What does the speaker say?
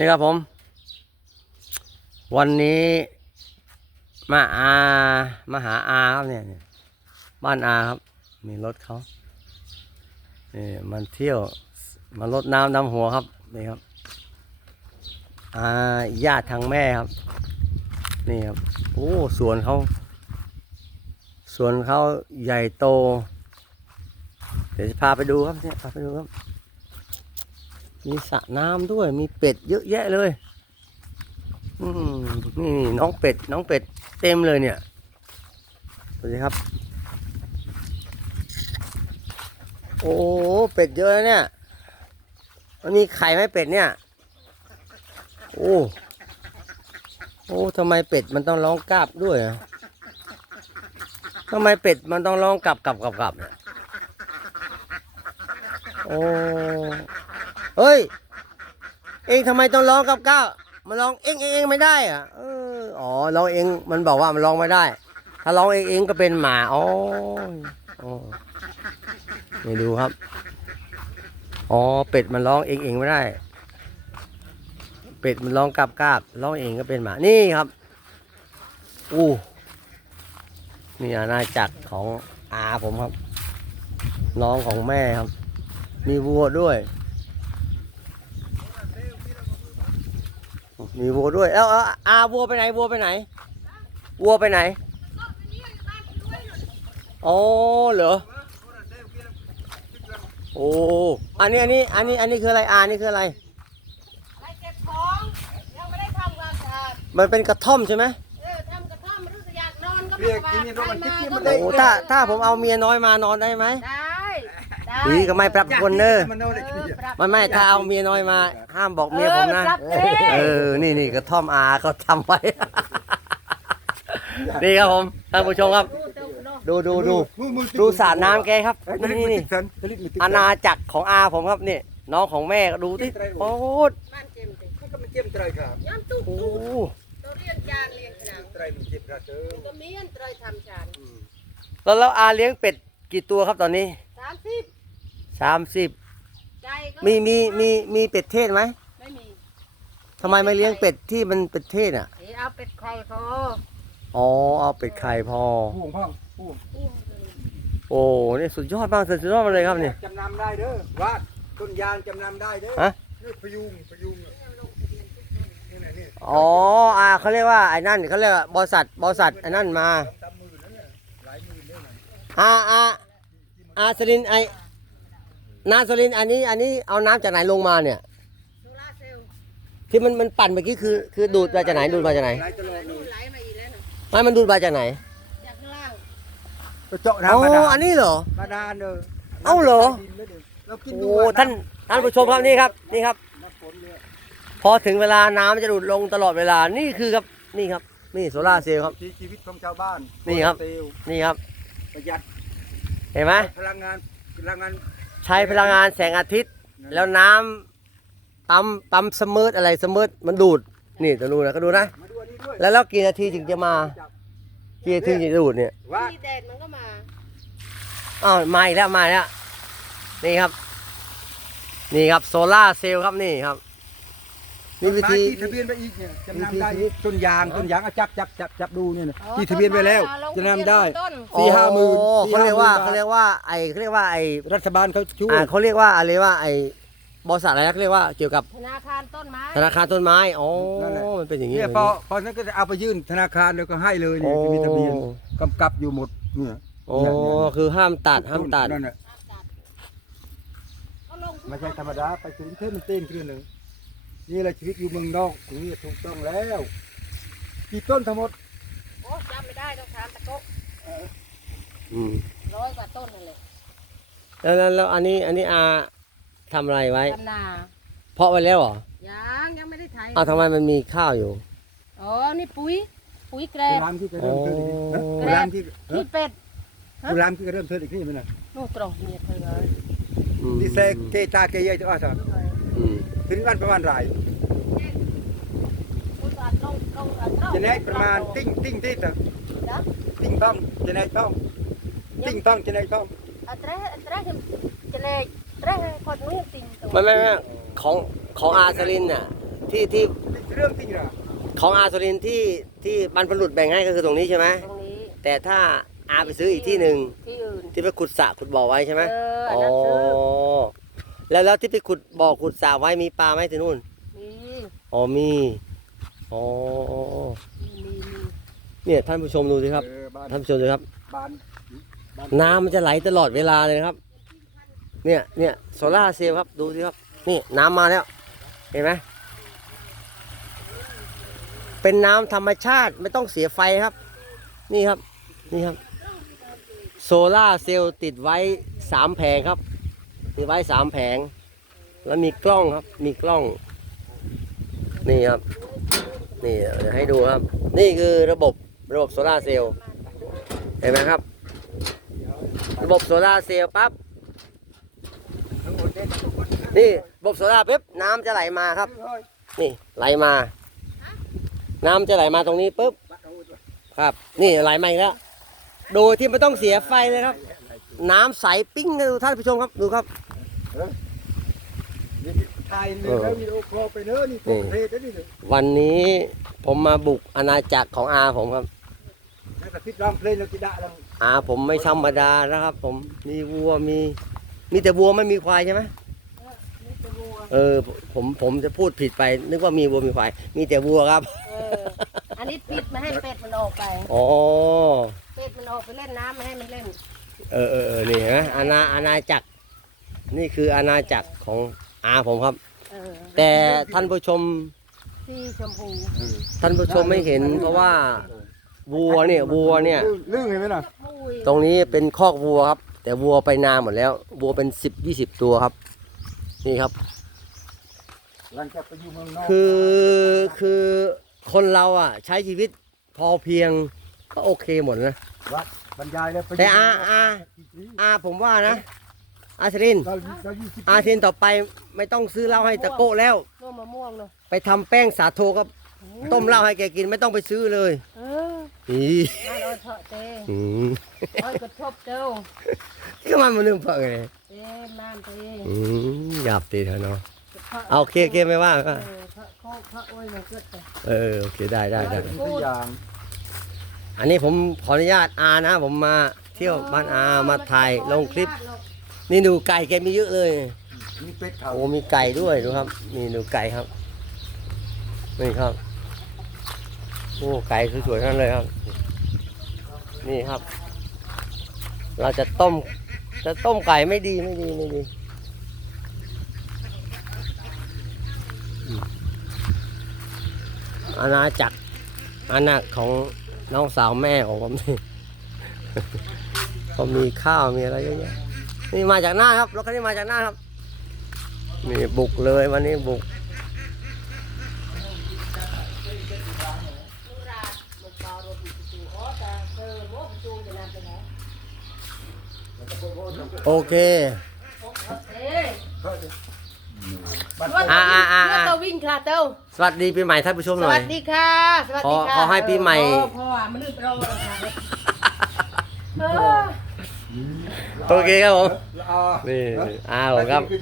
นี่ครับผม วันนี้ มาอามาหาอาครับเนี่ยบ้านอาครับ มีรถเขาเนี่มันเที่ยวมารดน้ำดำหัวครับนี่ครับอาญาติทางแม่ครับ นี่ครับโอ้สวนเขาสวนเขาใหญ่โต เดี๋ยวจะพาไปดูครับเนี่ยพาไปดูครับ มีสระน้ำด้วย มีเป็ดเยอะแยะเลยนี่น้องเป็ด น้องเป็ดเต็มเลยเนี่ยดูสิครับ โอ้เป็ดเยอะนะเนี่ย มันมีไข่ไหมเป็ดเนี่ย โอ้โอ้ทำไมเป็ดมันต้องร้องกราบด้วยทำไมเป็ดมันต้องร้องกลับกลับกลับกลับเนี่ยโอ้ เฮ้ย เองทำไมต้องร้องกับก้าวมันร้องเองเองเองไม่ได้อะเอออ๋อร้องเองมันบอกว่ามันร้องไม่ได้ ถ้าร้องเองเองก็เป็นหมาอ๋ออ๋อนี่ดูครับ อ๋อเป็ดมันร้องเองเองไม่ได้ เป็ดมันร้องกราบกราบร้องเองก็เป็นหมานี่ครับอู้นี่อาณาจักรของอาผมครับ น้องของแม่ครับ มีวัวด้วย มีวัวด้วยแล้วเอาอาวัวไปไหนวัวไปไหน วัวไปไหนอ๋อเหรอโอ้อันนี้อันนี้อันนี้อันนี้คืออะไรอานี่คืออะไรไปเก็บของยังไม่ได้ทำความสะอาดมันเป็นกระท่อมใช่ไหมเออทำกระท่อมไม่รู้สึกอยากนอนก็เรีไม่ยกว่าที่นี่ใครมันมาคิดก็มันไม่ได้โอ้ถ้าถ้าผมเอาเมียน้อยมานอนได้ไหมได้ ได้ดีก็ไม่ปรับคนเนอมันเอาได้เอขี้อปรับ ไม่ไม่ถ้าเอาเมียน้อยมา ห้ามบอกเมียผมนะ เออปรับเองเออ นี่นี่กระท่อมอาเขาทำไว้ นี่ครับผมท่านผู้ชมครับดูดูดูดูดูดูดูสระน้ำแกครับนี่นี่นี่อาณาจักรของอาผมครับนี่น้องของแม่ก็ดูที่โอ้โหบ้านเจมส์ติเขาก็มันเจ็บไตรครับย้ำตุ๊กโอ้ตุ๊กโหตัวเรียงจานเรียงขนาดไตรมันเจ็บระเติมก็มีอันเตรยทำจานแล้วแล้วอาเลี้ยงเป็ดกี่ตัวครับตอนนี้สามสิบ สามสิบใจก็มีมีมีมีเป็ดเทศไหมไม่มีทำไมไม่เลี้ยงเป็ดที่มันเป็ดเทศอะ เดี๋ยวเอาเป็ดไข่พออ๋อ เอาเป็ดไข่พอ ผู้ของพ่อผู้อู้โอ้นี่สุดยอดมากสุดยอดมากเลยครับนี่จำนำได้เด้อวาดต้นยางจำนำได้เด้อฮะ นี่พยุงพยุงนี่นี่นี่อ๋ออาเขาเรียกว่าไอ้นั่นเขาเรียกว่าบริษัทบริษัทไอ้นั่นมา สามหมื่นนั่นน่ะหลายหมื่นเด้อน่ะอาอาอาสลินไอ นาสลินอันนี้อันนี้เอาน้ำจากไหนลงมาเนี่ย โซล่าร์เซลล์ที่มันมันปั่นเมื่อกี้คือคือดูดมาจากไหนดูดมาจากไหนหลายตลอดเลนู่นยไหลมาอีกแล้วนะไม่มันดูดมาจากไหนจากข้างล่างไปเจาะอ๋อน้ำบาดาลอันนี้เหรอ บาดาลเด้อเอ้าเหรอ เรากินดูโอ้ท่านท่านผู้ชมครับนี่ครับนี่ครับ น้ำฝนเนี่ยพอถึงเวลาน้ำมันจะดูดลงตลอดเวลานี่คือครับนี่ครับนี่โซล่าร์เซลล์ครับ ชีวิตของชาวบ้านนี่ครับ เซลล์นี่ครับประหยัดเห็นไหม พลังงานพลังงาน ใช้พลังงานแสงอาทิตย์ แล้วน้ำปั๊มปั๊มสมิร์ทอะไรสมิร์ทมันดูด นี่จะดูนะก็ดูนะ มาดูอันนี้ด้วยแล้วแล้วกี่นาทีถึงจะมากี่นาทีถึงจะดูดเนี่ย ว่ามีแดดมันก็มาอ้าวมาอีกแล้วมาอีกแล้วนี่ครับ นี่ครับโซล่าร์เซลล์ครับนี่ครับ นี่วิธีที่ทะเบียนไปอีกเนี่ยจำนำได้ต้นยางต้นยางเอาจับจับจับจับดูเนี่ยนะที่ทะเบียนไปแล้วจะนำได้ต้นสี่ห้าหมื่นอ๋อสี่เขาห้าเรียกว่าหมื่นบาทเขาเรียกว่าไอเขาเรียกว่าไอรัฐบาลเขาช่วยอ่าเขาเรียกว่าอะไรว่าไอบริษัทอะไรนะเขาเรียกว่าเกี่ยวกับธนาคารต้นไม้ธนาคารต้นไม้อ๋อมันเป็นอย่างนี้เนี่ยพอพอนั้นก็จะเอาไปยื่นธนาคารแล้วก็ให้เลยโอ้เนี่ยมีทะเบียนกำกับอยู่หมดเนี่ยโอ้เนี่ยเนี่ยคือห้ามตัดห้ามตัดนั่นน่ะก็ลงทุนไม่ใช่ธรรมดาไปถึงเทพมันเต้นขึ้นหนึ่ง นี่แหละชีวิตอยู่เมืองนอกตรงนี้ถูกต้องแล้วกี่ต้นทั้งหมดโอ้จำไม่ได้ต้องถามตะโกะอืมร้อยกว่าต้นนั่นแหละแล้วแล้วแล้วอันนี้อันนี้อาทำอะไรไว้ ทำนาเพาะไว้แล้วเหรอยังยังไม่ได้ไถอ้าวทำไมมันมีข้าวอยู่อ๋อนี่ปุ๋ย ปุ๋ยแกรกุบรามที่จะเริ่มเทิดอีกนี่นะโอ้กุรามที่ที่เป็ดกุรามที่จะเริ่มเทิดอีกนี่มันน่ะนู่นตรงเนี่ยเธอเลยอืมนี่เซเกตาเกยใหญ่ตัวอะสิอืมถึงวันประมาณไร นู่นอัดลงลงอัดลง จะแนกประมาณติ้งติ้งที่ต่างนะติ้งต้องจะแนกต้องติ้งต้องจะแนกต้องอัดแรกอัดแรกจะเลยแรกคนนู้นติงตัวไม่ไม่ไม่ของของอาสลินน่ะที่ที่เรื่องจริงเหรอของอาสุรินทร์ที่ที่บรรพบุรุษแบ่งให้ก็คือตรงนี้ใช่ไหมตรงนี้แต่ถ้าอาไปซื้ออีกที่หนึ่งที่อื่น ที่ไปขุดสระขุดบ่อไว้ใช่ไหมเอออ๋อนั่นซื้อแล้วแล้วที่ไปขุดบ่อขุดสระไว้มีปลาไหมที่นู่นมีอ๋อมี อ๋อมีมีมีเนี่ยท่านผู้ชมดูสิครับ เออบ้านท่านผู้ชมดูครับ บ้านบ้านน้ำมันจะไหลตลอดเวลาเลยนะครับ เนี่ยเนี่ยโซล่าร์เซลล์ครับ ดูสิครับ นี่น้ำมาแล้ว เห็นไหม เป็นน้ำธรรมชาติไม่ต้องเสียไฟครับ นี่ครับ นี่ครับ โซล่าร์เซลล์ติดไว้สามแผงครับ ติดไว้สามแผง แล้วมีกล้องครับ มีกล้อง นี่ครับ นี่เดี๋ยวให้ดูครับ นี่คือระบบระบบโซล่าเซลล์เห็นไหมครับ ระบบโซล่าเซลล์ปั๊บนี่ระบบโซล่าปุ๊บน้ำจะไหลมาครับ นี่ไหลมา น้ำจะไหลมาตรงนี้ปุ๊บครับ นี่ไหลมาอีกแล้วโดยที่ไม่ต้องเสียไฟเลยครับ น้ำใสปิ้งนะดูท่านผู้ชมครับดูครับ ถ่ายเลยแล้ววิดีโอคอลไปเนอะนี่ทั่วประเทศแล้วนี่เลยวันนี้ผมมาบุกอาณาจักรของอาผมครับแล้วก็ติดร้องเพลงแล้วกิดะแล้วอาผมไม่ธรรมดานะครับ ผมมีวัวมี มีแต่วัวไม่มีควายใช่ไหมนี่ตัววัวเออผมผมจะพูดผิดไป นึกว่ามีวัวมีควาย มีแต่วัวครับเอออันนี้ปิดไม่ให้เป็ดมันออกไปอ๋อเป็ดมันออกไปเล่นน้ำไม่ให้มันเล่น เออเออเออนี่นะอาณาอาณาจักร นี่คืออาณาจักรของ อาผมครับ เออแต่ท่านผู้ชมที่ชมพูท่านผู้ชมไม่เห็น เพราะว่าวัวเนี่ยวัวเนี่ย ลื่นเห็นไหมน่ะมุ้ยตรงนี้เป็นคอกวัวครับ แต่วัวไปนาหมดแล้ว วัวเป็นสิบยี่สิบตัวครับ นี่ครับ หลังจากไปอยู่เมืองนอกคือคือคนเราอะ ใช้ชีวิตพอเพียงก็โอเคหมดนะ วัดบรรยายแล้วไปแต่อาอา อาผมว่านะ อาชรินเราเรายี่สิบอาชรินต่อไปไม่ต้องซื้อเหล้าให้ตะโก้แล้วร่วมมะม่วงเนาะไปทำแป้งสาโทก็ต้มเหล้าให้แกกินไม่ต้องไปซื้อเลยเอออีนั่นเอาเถอะเต้อืมเอากระทบเจ้าก็มันมันนึงเพิ่งเลยเต้น้ำเต้อืมหยาบตีเถอะเนาะเอาโอเคโอเคไม่ว่าเอก็อพระโคกพระโอ้ยมันเกิดไปเออโอเคได้ได้ได้ทุกอย่างอันนี้ผมขออนุญาตอานะ ผมมาเที่ยวบ้านอามาถ่ายลงคลิป นี่ดูไก่แกมีเยอะเลย มีเป็ดเขาโอ้มีไก่ด้วยดูครับ นี่ดูไก่ครับนี่ครับโอ้ไก่สวยๆทั้งนั้นเลยครับ นี่ครับ เราจะต้ม จะต้มไก่ไม่ดีไม่ดีไม่ดีอืมอาณาจักรอาณาของน้องสาวแม่ของผมนี่ก็มีข้าวมีอะไรเยอะแยะ นี่มาจากหน้าครับรถคันนี้มาจากหน้าครับนี่บุกเลยวันนี้บุกโอเคเอ้ยบ้านอ่าอ่าอ่าเมื่อเต้าวิ่งค่ะเต้าสวัสดีปีใหม่ท่านผู้ชมสหน่อวัยสดีค่ะ สวัสดีค่ะ ขอขอให้ปีใหม่เออพ่อมันลืมไปเราเลยค่ะเออ โอเคครับผมอ่านี่อ่าผมครับไป